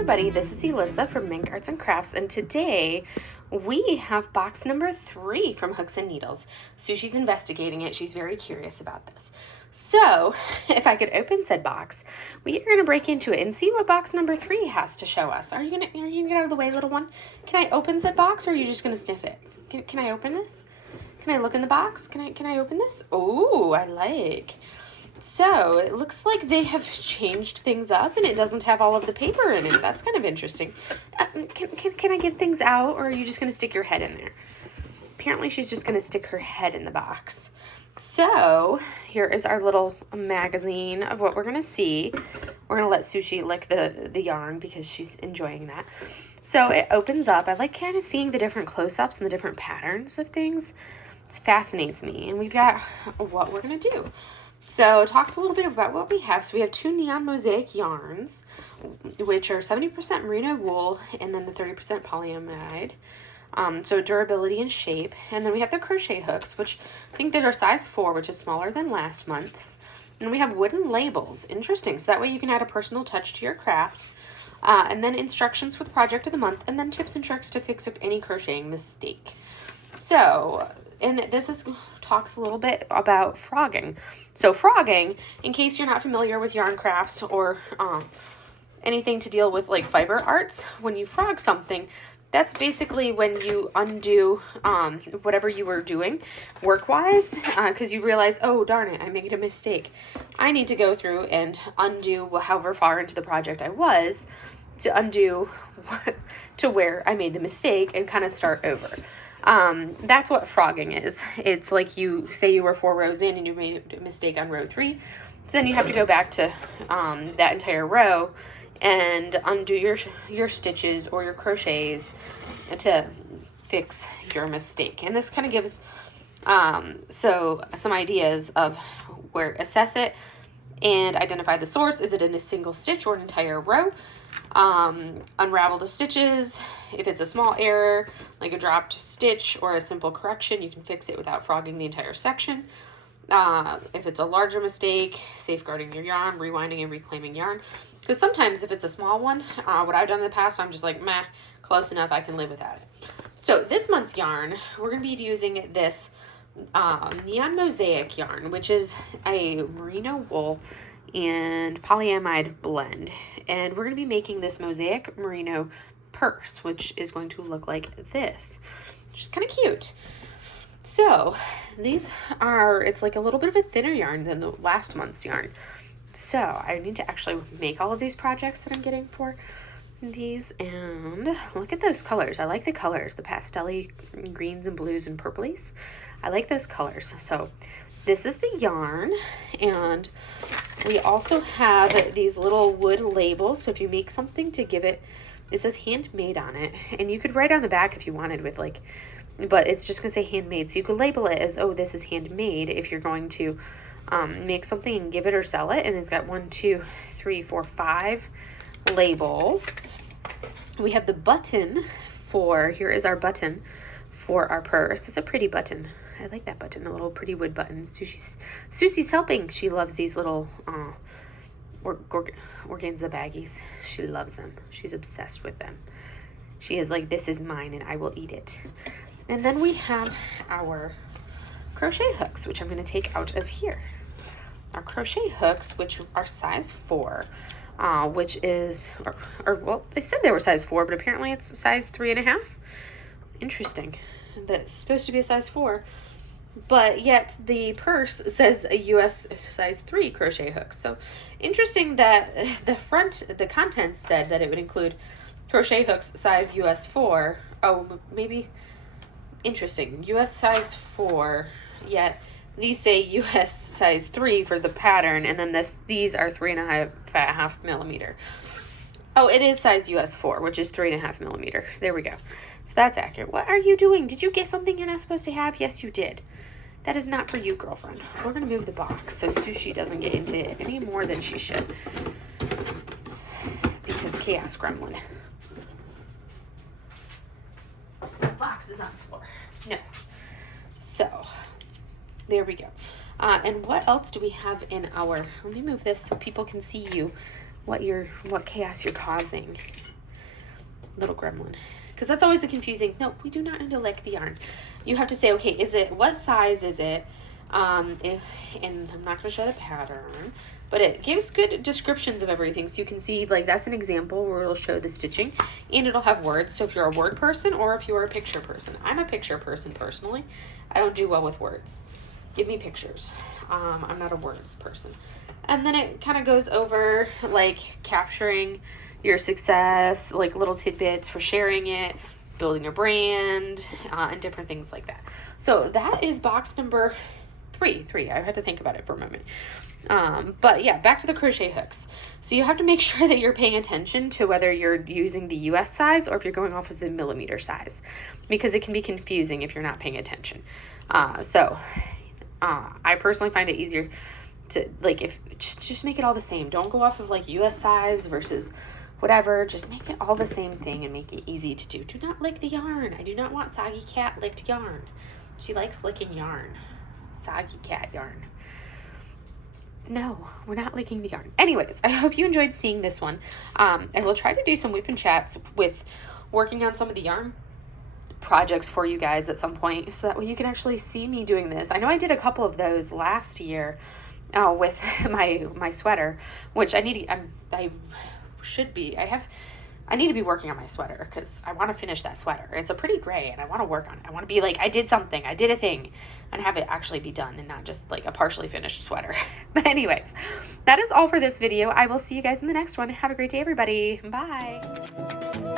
everybody, this is Elissa from Mink Arts and Crafts, and today we have box number 3 from Hooks and Needles. Sushi's investigating it. She's very curious about this. So if I could open said box, we are going to break into it and see what box number 3 has to show us. Are you gonna get out of the way, little one? Can I open said box, or are you just going to sniff it? Can I open this? Can I look in the box? Can I open this? Oh, I like. So it looks like they have changed things up and it doesn't have all of the paper in it. That's kind of interesting. Can I get things out, or are you just going to stick your head in there? Apparently she's just going to stick her head in the box. So here is our little magazine of what we're going to see. We're going to let Sushi lick the yarn because she's enjoying that. So it opens up. I like kind of seeing the different close-ups and the different patterns of things. It fascinates me. And we've got what we're going to do. So it talks a little bit about what we have. So we have 2 neon mosaic yarns, which are 70% merino wool and then the 30% polyamide. So durability and shape. And then we have the crochet hooks, which I think that are size 4, which is smaller than last month's. And we have wooden labels. Interesting. So that way you can add a personal touch to your craft. And then instructions with project of the month, and then tips and tricks to fix any crocheting mistake. So, and this talks a little bit about frogging. So frogging, in case you're not familiar with yarn crafts or anything to deal with like fiber arts, when you frog something, that's basically when you undo whatever you were doing work-wise, because you realize, oh, darn it, I made a mistake. I need to go through and undo however far into the project I was to undo to where I made the mistake and kind of start over. That's what frogging is. It's like you say you were 4 rows in and you made a mistake on row 3. So then you have to go back to that entire row and undo your stitches or your crochets to fix your mistake. And this kind of gives so some ideas of where assess it and identify the source. Is it in a single stitch or an entire row? Unravel the stitches. If it's a small error, like a dropped stitch or a simple correction, you can fix it without frogging the entire section. If it's a larger mistake, safeguarding your yarn, rewinding and reclaiming yarn. Because sometimes if it's a small one, what I've done in the past, I'm just like, meh, close enough, I can live with that. So this month's yarn, we're going to be using this neon mosaic yarn, which is a merino wool and polyamide blend. And we're going to be making this mosaic merino purse, which is going to look like this, which is kind of cute. So these are, it's like a little bit of a thinner yarn than the last month's yarn. So I need to actually make all of these projects that I'm getting for these, and look at those colors. I like the colors, the pastel-y greens and blues and purplies. I like those colors. So this is the yarn, and we also have these little wood labels. So if you make something to give it, it says handmade on it, and you could write on the back if you wanted with like, but it's just gonna say handmade. So you could label it as, oh, this is handmade if you're going to make something and give it or sell it. And it's got 1, 2, 3, 4, 5 labels. We have the button for, here is our button for our purse. It's a pretty button. I like that button, a little pretty wood button. Susie's helping. She loves these little organza baggies. She loves them. She's obsessed with them. She is like, this is mine and I will eat it. And then we have our crochet hooks, which I'm going to take out of here. Our crochet hooks, which are size 4, which is, well, they said they were size 4, but apparently it's size 3.5. Interesting. That's supposed to be a size 4, but yet the purse says a US size 3 crochet hooks. So interesting that the contents said that it would include crochet hooks size US 4. Oh, maybe, interesting. US size 4, yet these say US size 3 for the pattern, and then these are 3.5 millimeter. Oh, it is size US 4, which is 3.5 millimeter. There we go. So that's accurate. What are you doing? Did you get something you're not supposed to have? Yes, you did. That is not for you, girlfriend. We're going to move the box so Sushi doesn't get into it any more than she should. Because chaos gremlin. The box is on the floor. No. So, there we go. And what else do we have in our, let me move this so people can see you, what chaos you're causing. little gremlin. Because that's always the confusing. No, we do not need to lick the yarn. You have to say, okay, what size is it? And I'm not going to show the pattern, but it gives good descriptions of everything. So you can see, like, that's an example where it'll show the stitching and it'll have words. So if you're a word person or if you're a picture person, I'm a picture person personally. I don't do well with words. Give me pictures. I'm not a words person. And then it kind of goes over, like, capturing your success, like little tidbits for sharing it, building your brand, and different things like that. So that is box number three. I had to think about it for a moment. But yeah, back to the crochet hooks. So you have to make sure that you're paying attention to whether you're using the US size or if you're going off with the millimeter size, because it can be confusing if you're not paying attention. I personally find it easier to, like, if just make it all the same. Don't go off of like US size versus whatever. Just make it all the same thing and make it easy to do. Do not lick the yarn. I do not want Soggy Cat licked yarn. She likes licking yarn. Soggy Cat yarn. No, we're not licking the yarn. Anyways, I hope you enjoyed seeing this one. I will try to do some whip and chats with working on some of the yarn projects for you guys at some point, so that way you can actually see me doing this. I know I did a couple of those last year with my sweater, which I need to be working on my sweater because I want to finish that sweater. It's a pretty gray and I want to work on it. I want to be like, I did something, I did a thing, and have it actually be done and not just like a partially finished sweater. But anyways, that is all for this video. I will see you guys in the next one. Have a great day, everybody. Bye.